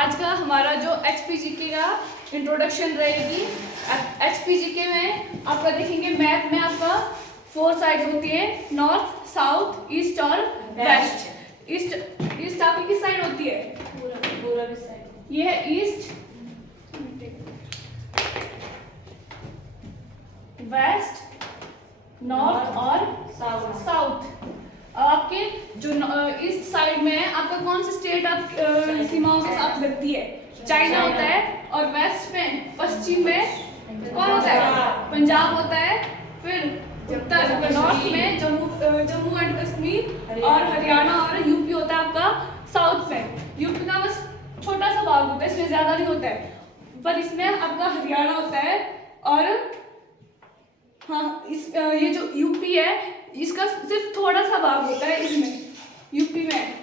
आज का हमारा जो HPGK का इंट्रोडक्शन रहेगी। HPGK में आपका देखेंगे मैप में आपका 4 साइड्स होती है, नॉर्थ, साउथ, ईस्ट और वेस्ट। ईस्ट आपकी किस साइड होती है? पूरब साइड। ये है ईस्ट, वेस्ट, नॉर्थ और साउथ। आपके जो ईस्ट साइड में है आपका कौन सी स्टेट आप सीमाओं के साथ लगती है? चाइना होता है। और वेस्ट में, पश्चिम में कौन होता है? पंजाब होता है। फिर उत्तर नॉर्थ में जम्मू एंड कश्मीर और हरियाणा और यूपी होता है आपका साउथ में। यूपी का बस छोटा सा भाग होता है, इसमें ज्यादा नहीं होता है, पर इसमें आपका हरियाणा होता है। और हाँ, ये जो यूपी है इसका सिर्फ थोड़ा सा भाग होता है इसमें, यूपी में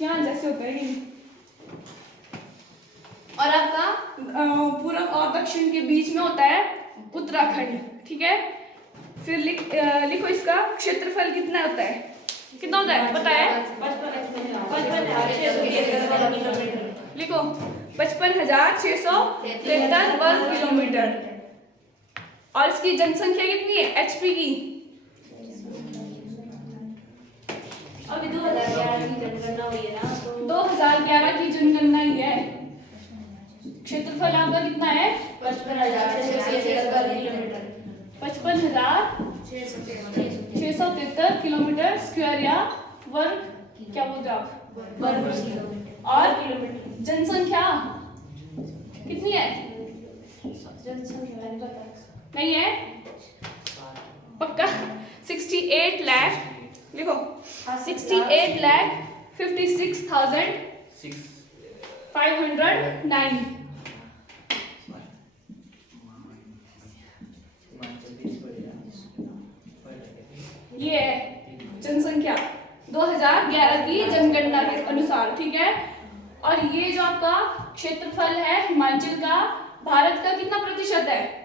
यहाँ जैसे होता है ये। और आपका पूर्व और दक्षिण के बीच में होता है उत्तराखंड। ठीक है, फिर लिखो इसका क्षेत्रफल कितना होता है? कितना होता है पता है? 55,673 लिखो, 55,673 वर्ग किलोमीटर। और इसकी जनसंख्या कितनी है एचपी की? अभी 2011 की जनगणना हुई है ना, तो 2011 की जनगणना ही है। क्षेत्रफल आपका कितना है? 55,673 किलोमीटर। 55,673 किलोमीटर स्क्वायर या वर्ग, क्या बोलते हो आप? वर्ग किलोमीटर। और किलोमीटर जनसंख्या कितनी है? जनसंख्या नहीं है पक्का? 68 लाख लिखो, 68,56,509। ये है जनसंख्या 2011 की जनगणना के अनुसार। ठीक है, और ये जो आपका क्षेत्रफल है हिमाचल का, भारत का कितना प्रतिशत है?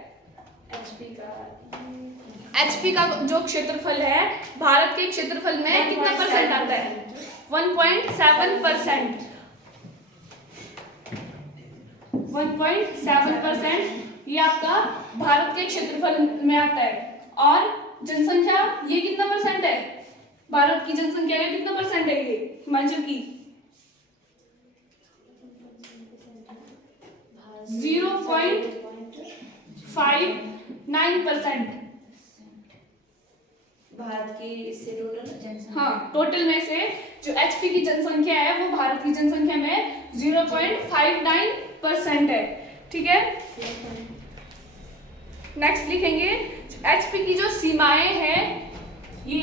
एचपी का जो क्षेत्रफल है भारत के क्षेत्रफल में कितना परसेंट आता है? 1.7%। 1.7% ये आपका भारत के क्षेत्रफल में आता है। और जनसंख्या ये कितना परसेंट है? भारत की जनसंख्या का कितना परसेंट है ये हिमाचल की? 0.59%। भारत की इससे टोटल जनसंख्या, हाँ, टोटल में से जो एचपी की जनसंख्या है वो भारत की जनसंख्या में 0.59% है। ठीक है, नेक्स्ट लिखेंगे एचपी की जो सीमाएं हैं, ये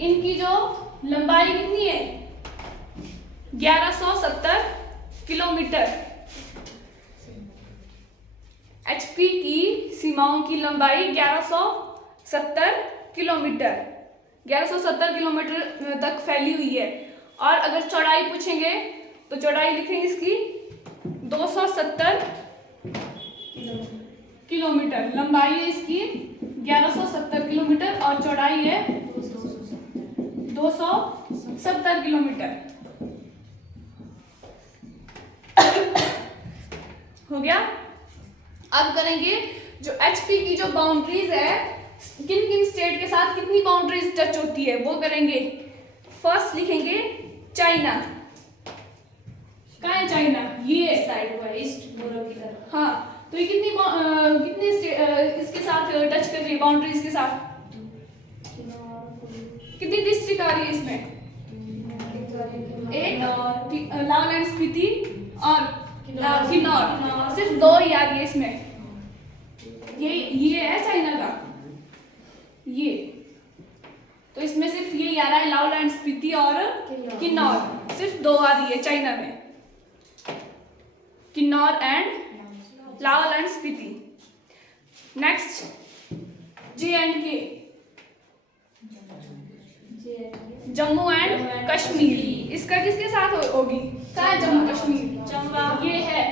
इनकी जो लंबाई कितनी है? 1170 किलोमीटर। एचपी की सीमाओं की लंबाई 1170 किलोमीटर, 1170 किलोमीटर तक फैली हुई है। और अगर चौड़ाई पूछेंगे तो चौड़ाई लिखेंगे इसकी 270 किलोमीटर। लंबाई है इसकी 1170 किलोमीटर और चौड़ाई है 270 किलोमीटर। हो गया। अब करेंगे जो एचपी की जो बाउंड्रीज है, किन किन स्टेट के साथ कितनी बाउंड्रीज टच होती है वो करेंगे। फर्स्ट लिखेंगे चाइना। कहाँ है चाइना? ये साइड हुआ ईस्ट पूर्व की तरफ। हाँ, तो ये कितनी इसके साथ टच कर रही है बाउंड्रीज के साथ? कितनी डिस्ट्रिक्ट आ रही है इसमें? एक लाहौल एंड स्पीति और किन्नौर, सिर्फ 2 ही आ रही है इसमें। ये है चाइना का, ये तो इसमें सिर्फ ये आ रहा है लाहौल एंड स्पीति और किन्नौर, सिर्फ 2 आ रही है चाइना में, Kinnaur and Lahaul and Spiti. Next J&K, Jammu and Kashmir. इसका किसके साथ होगी? कहाँ है जम्मू कश्मीर? चंबा, ये है,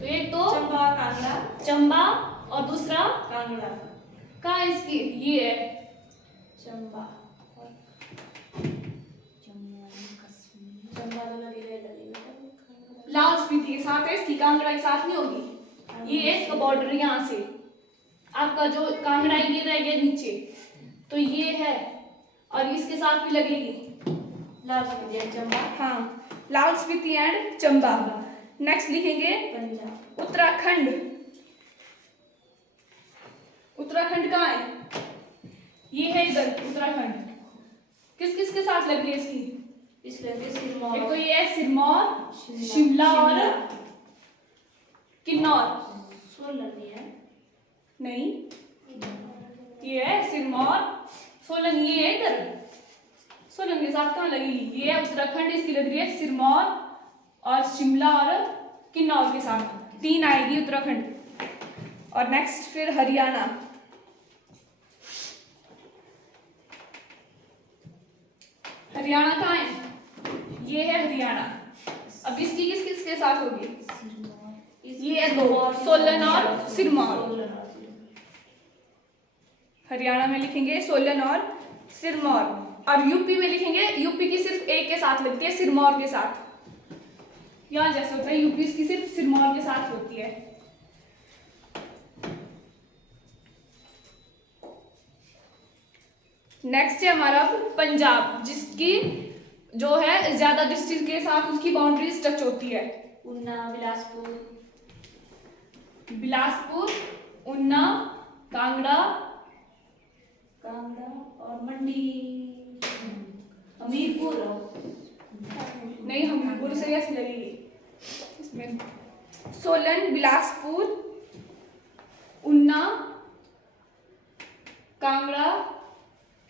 तो एक तो चंबा कांगड़ा, चंबा और दूसरा कांगड़ा। कहाँ है इसकी? ये है चंबा और चंबा तो नदी है, साथ है, इसकी कांगड़ा के साथ नहीं होगी। ये है इसका बॉर्डर यहाँ से, आपका जो कांगड़ा है ये रह गया नीचे, तो ये है और इसके साथ भी लगेगी लाल स्पीति चंबा। हाँ, लाहौल स्पीति एंड चंबा। नेक्स्ट लिखेंगे पंजाब। उत्तराखंड। उत्तराखंड कहाँ है? ये है इधर उत्तराखंड। किस किस के साथ लग रही है इसकी? इसलिए भी सिरमौर। एक तो ये है सिरमौर, शिमला और किन्नौर। सोलन भी है। नहीं, ये है सिरमौर, सोलन ये है इधर। सोलन के साथ कहाँ लगेगी? ये है उत्तराखंड, इसकी लग रही है सिरमौर और शिमला और किन्नौर के साथ, 3 आएगी उत्तराखंड। और नेक्स्ट फिर हरियाणा। हरियाणा कहाँ है? ये है हरियाणा। अब इसकी किस किस के साथ होगी? ये है 2, सोलन और सिरमौर। हरियाणा में लिखेंगे सोलन और सिरमौर। और यूपी में लिखेंगे, यूपी की सिर्फ एक के साथ लगती है, सिरमौर के साथ। यहाँ जैसे होता है, यूपी की सिर्फ सिरमौर के साथ होती है। नेक्स्ट है हमारा पंजाब, जिसकी जो है ज्यादा डिस्ट्रिक्ट के साथ उसकी बाउंड्रीज टच होती है। ऊना, बिलासपुर, बिलासपुर, ऊना, कांगड़ा, कांगड़ा और मंडी, हमीरपुर। नहीं, हमीरपुर से ऐसी लगेगी इसमें। सोलन, बिलासपुर, ऊना, कांगड़ा,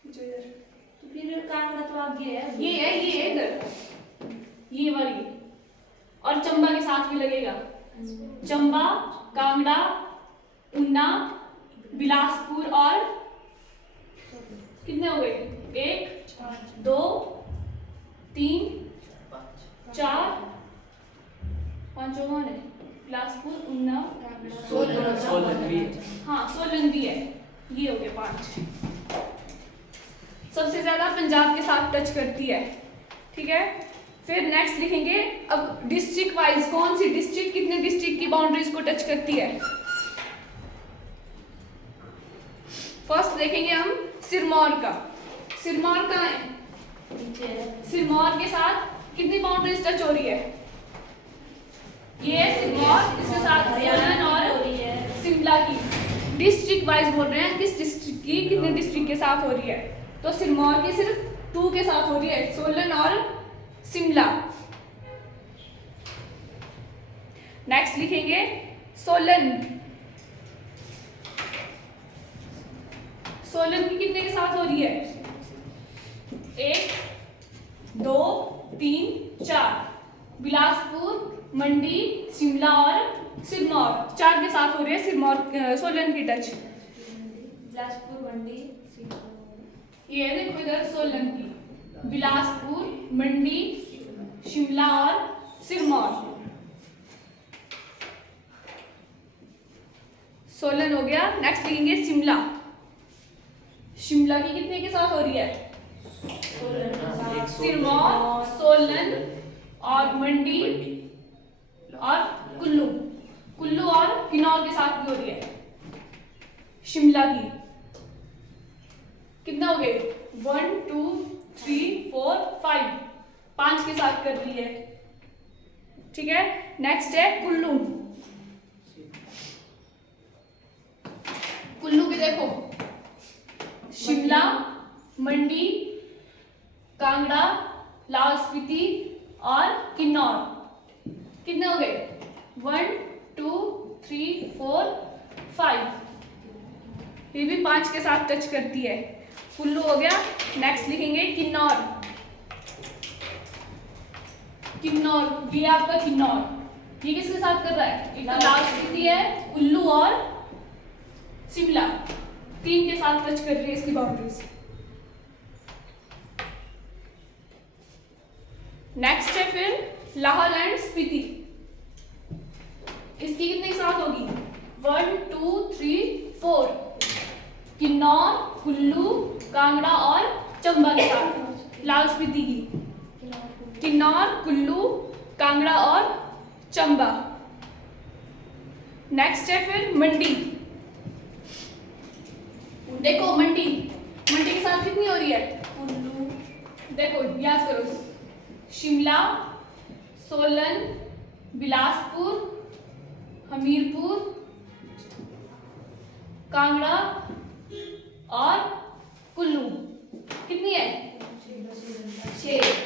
तो फिर कांगड़ा तो आगे है। ये है इधर, ये वाली। और चंबा के साथ भी लगेगा। चंबा, कांगड़ा, ऊना, बिलासपुर और कितने हो गए? 1, 2, 3, 4, 5 कौन है? बिलासपुर, ऊना, सोलन भी है। हाँ सोलन भी है। ये हो गए 5। सबसे ज्यादा पंजाब के साथ टच करती है, ठीक है। फिर नेक्स्ट लिखेंगे अब डिस्ट्रिक्ट वाइज, कौन सी डिस्ट्रिक्ट कितने डिस्ट्रिक्ट की बाउंड्रीज को टच करती है। फर्स्ट देखेंगे हम सिरमौर का। सिरमौर कहाँ है? नीचे है। सिरमौर के साथ कितनी बाउंड्रीज टच हो रही है? ये है सिरमौर, इसके साथ सोलन और शिमला की। डिस्ट्रिक्ट वाइज बोल रहे हैं, किस डिस्ट्रिक्ट की कितने डिस्ट्रिक्ट के साथ हो रही है। तो सिरमौर की सिर्फ 2 के साथ हो रही है, सोलन और शिमला। नेक्स्ट लिखेंगे सोलन। सोलन की कितने के साथ हो रही है? 1, 2, 3, 4। बिलासपुर, मंडी, शिमला और सिरमौर 4 के साथ हो रही है सिरमौर सोलन की टच। बिलासपुर, मंडी, ये देखो इधर सोलन की, बिलासपुर, मंडी, शिमला और सिरमौर। सोलन हो गया। नेक्स्ट लिखेंगे शिमला। शिमला की कितने के साथ हो रही है? सिरमौर, सोलन और मंडी और कुल्लू। कुल्लू और किन्नौर के साथ भी हो रही है शिमला की। कितना हो गए? 1, 2, 3, 4, 5। 5 के साथ कर रही है, ठीक है। नेक्स्ट है कुल्लू। कुल्लू के देखो, शिमला, मंडी, कांगड़ा, लाहौल स्पीति और किन्नौर। कितने हो गए? 1, 2, 3, 4, 5। ये भी 5 के साथ टच करती है। कुल्लू हो गया। नेक्स्ट लिखेंगे किन्नौर। किन्नौर, ये आपका किन्नौर। ये किसके साथ कर रहा है? एक तो लाहौल स्पीति है, कुल्लू और शिमला, 3 के साथ टच कर रही है इसकी बाउंड्रीज। नेक्स्ट है फिर लाहौल एंड स्पीति। इसकी कितने के साथ होगी? 1, 2, 3, 4। किन्नौर, कुल्लू, कांगड़ा और चंबा के साथ। लाहौल स्पीति की किन्नौर, कुल्लू, कांगड़ा और चंबा। नेक्स्ट है फिर मंडी। देखो मंडी, मंडी के साथ कितनी हो रही है? कुल्लू, देखो याद करो, शिमला, सोलन, बिलासपुर, हमीरपुर, कांगड़ा और कुल्लू। कितनी है?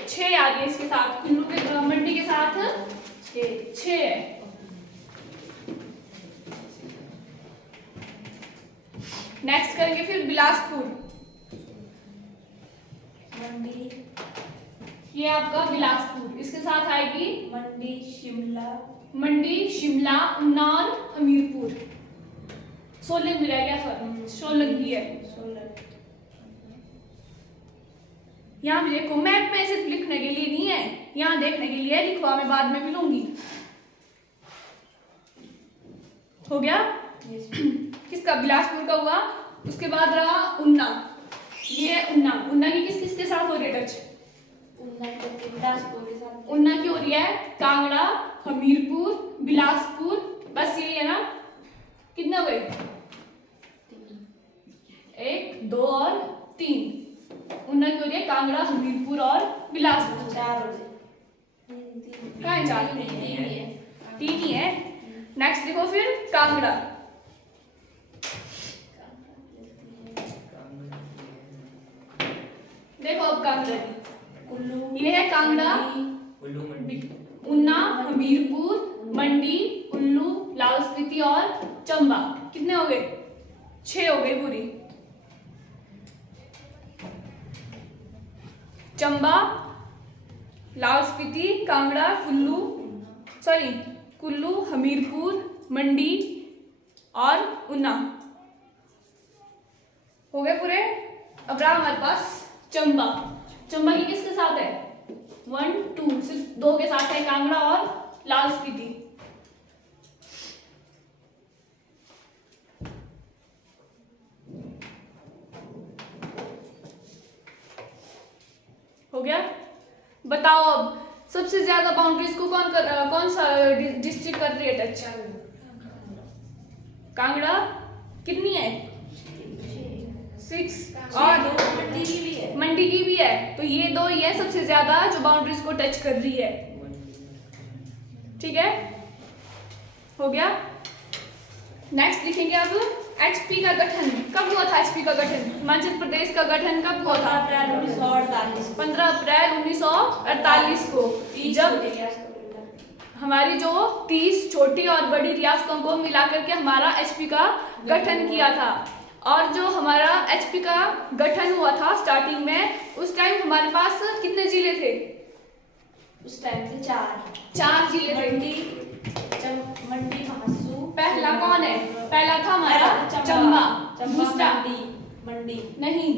6 आ रही है इसके साथ, कुल्लू के मंडी के साथ 6 है। नेक्स्ट करेंगे फिर बिलासपुर। मंडी, ये आपका बिलासपुर, इसके साथ आएगी मंडी, शिमला, मंडी, शिमला, उन्नाव, हमीरपुर। सोलन भी रह गया, सॉरी सोलन भी है। सोलन। यहाँ भी देखो, मैप में सिर्फ लिखने के लिए नहीं है, यहाँ देखने के लिए लिखवा मैं बाद में भी लूंगी। हो गया? Yes. किसका? बिलासपुर का हुआ। उसके बाद रहा उन्ना। ये है उन्ना। उन्ना की किस किस के साथ हो रही है टच? उन्ना के बिलासपुर के साथ। उन्ना की हो रही है कांगड़ा, हमीरपुर, बिलासपुर, बस यही है ना? कितने हो गए? 1 2 और 3। उन्ना की हो रही है कांगड़ा, हमीरपुर और बिलासपुर। 4 हो गए। कहाँ है 4? 3 ही है। नेक्स्ट देखो फिर कांगड़ा। देखो अब कांगड़ा, कुल्लू, ये है कांगड़ा, कुल्लू मंडी, उन्ना, हमीरपुर, मंडी, कुल्लू, लाहौल स्पीति और चंबा। कितने हो गए? 6 हो गए पूरी। चंबा, लाहौल स्पीति, कांगड़ा, कुल्लू, हमीरपुर, मंडी और उन्ना हो गए पूरे। अब रहा हमारे पास चंबा। चंबा की किसके साथ है? 1 2, सिर्फ 2 के साथ है, कांगड़ा और लाहौल स्पीति। हो गया? बताओ अब सबसे ज्यादा बाउंड्रीज को कौन सा डिस्ट्रिक्ट कर रही है टच? कांगड़ा। कितनी है? 6 और मंडी की भी है। मंडी की भी है। तो ये 2 ही है सबसे ज्यादा जो बाउंड्रीज को टच कर रही है। ठीक है, हो गया। नेक्स्ट लिखेंगे अब एचपी का गठन। कब हुआ था एचपी का गठन? हिमाचल प्रदेश का गठन कब हुआ था? 15 अप्रैल 1948। 15 अप्रैल 1948 को, जब हमारी जो 30 छोटी और बड़ी रियासतों को मिलाकर के हमारा एचपी का गठन किया था। और जो हमारा एचपी का गठन हुआ था स्टार्टिंग में, उस टाइम हमारे पास कितने जिले थे? उस टाइम से 4 जिले थे। मंडी, महासू। पहला कौन है? पहला था हमारा चंबा। चंबा, दूसरा मंडी नहीं,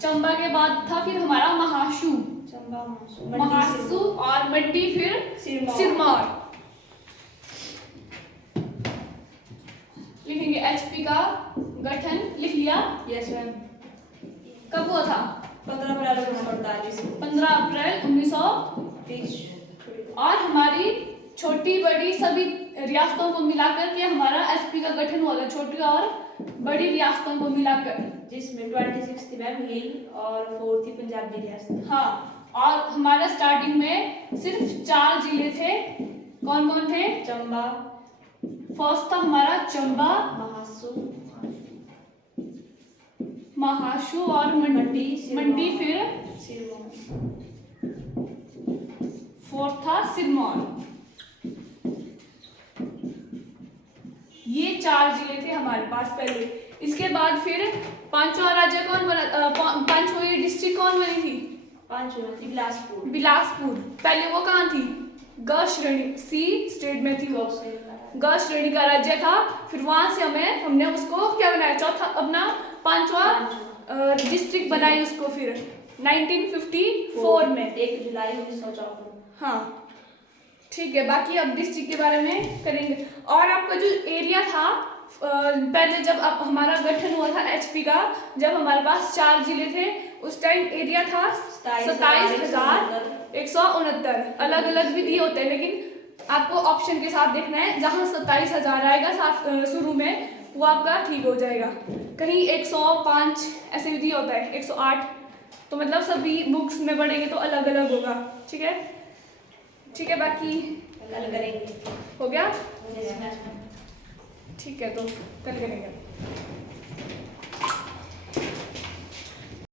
चंबा के बाद था फिर हमारा महासू। चंबा, महासू और मंडी फिर सिरमौर। लिखेंगे एचपी का गठन। लिख लिया? Yes ma'am. कब हुआ था? 15 अप्रैल 1948। 15 अप्रैल 1930। 30। और हमारी छोटी बड़ी सभी रियासतों को मिलाकर के हमारा एचपी का गठन हुआ था, छोटी और बड़ी रियासतों को मिलाकर, जिसमें 26 थी मैम हिल और 4 थी पंजाबी रियासत। हाँ। और हमारा स्टार्टिंग में सिर्फ 4 जिले थे। कौन कौन थे? चंबा, फर्स्ट था हमारा चंबा, महासू और मंडी फिर सिरमौर। 4th था सिरमौर। ये 4 जिले थे हमारे पास पहले। इसके बाद फिर पांचवा राज्य कौन बना? पांचवी डिस्ट्रिक्ट कौन बनी थी? पांचवी थी बिलासपुर। बिलासपुर। पहले वो कहाँ थी? ग श्रेणी, सी स्टेट में थी वो। ग श्रेणी का राज्य था। फिर वहां से हमने उसको क्या बनाया? चौथा अपना 5वां डिस्ट्रिक्ट बनाई उसको फिर 1954 में, 1 जुलाई 1954। हाँ ठीक है। बाकी अब डिस्ट्रिक्ट के बारे में करेंगे। और आपका जो एरिया था पहले जब अब हमारा गठन हुआ था एचपी का, जब हमारे पास 4 जिले थे, उस टाइम एरिया था 27,169। अलग अलग भी दिए होते हैं, लेकिन आपको ऑप्शन के साथ देखना है। जहाँ 27,000 आएगा शुरू में वो आपका ठीक हो जाएगा। कहीं 105 ऐसे भी दिया होता है, 108। तो मतलब सभी बुक्स में पढ़ेंगे तो अलग अलग होगा। ठीक है, ठीक है, बाकी कल करेंगे। हो गया। Yes, ma'am. ठीक है, तो कल करेंगे।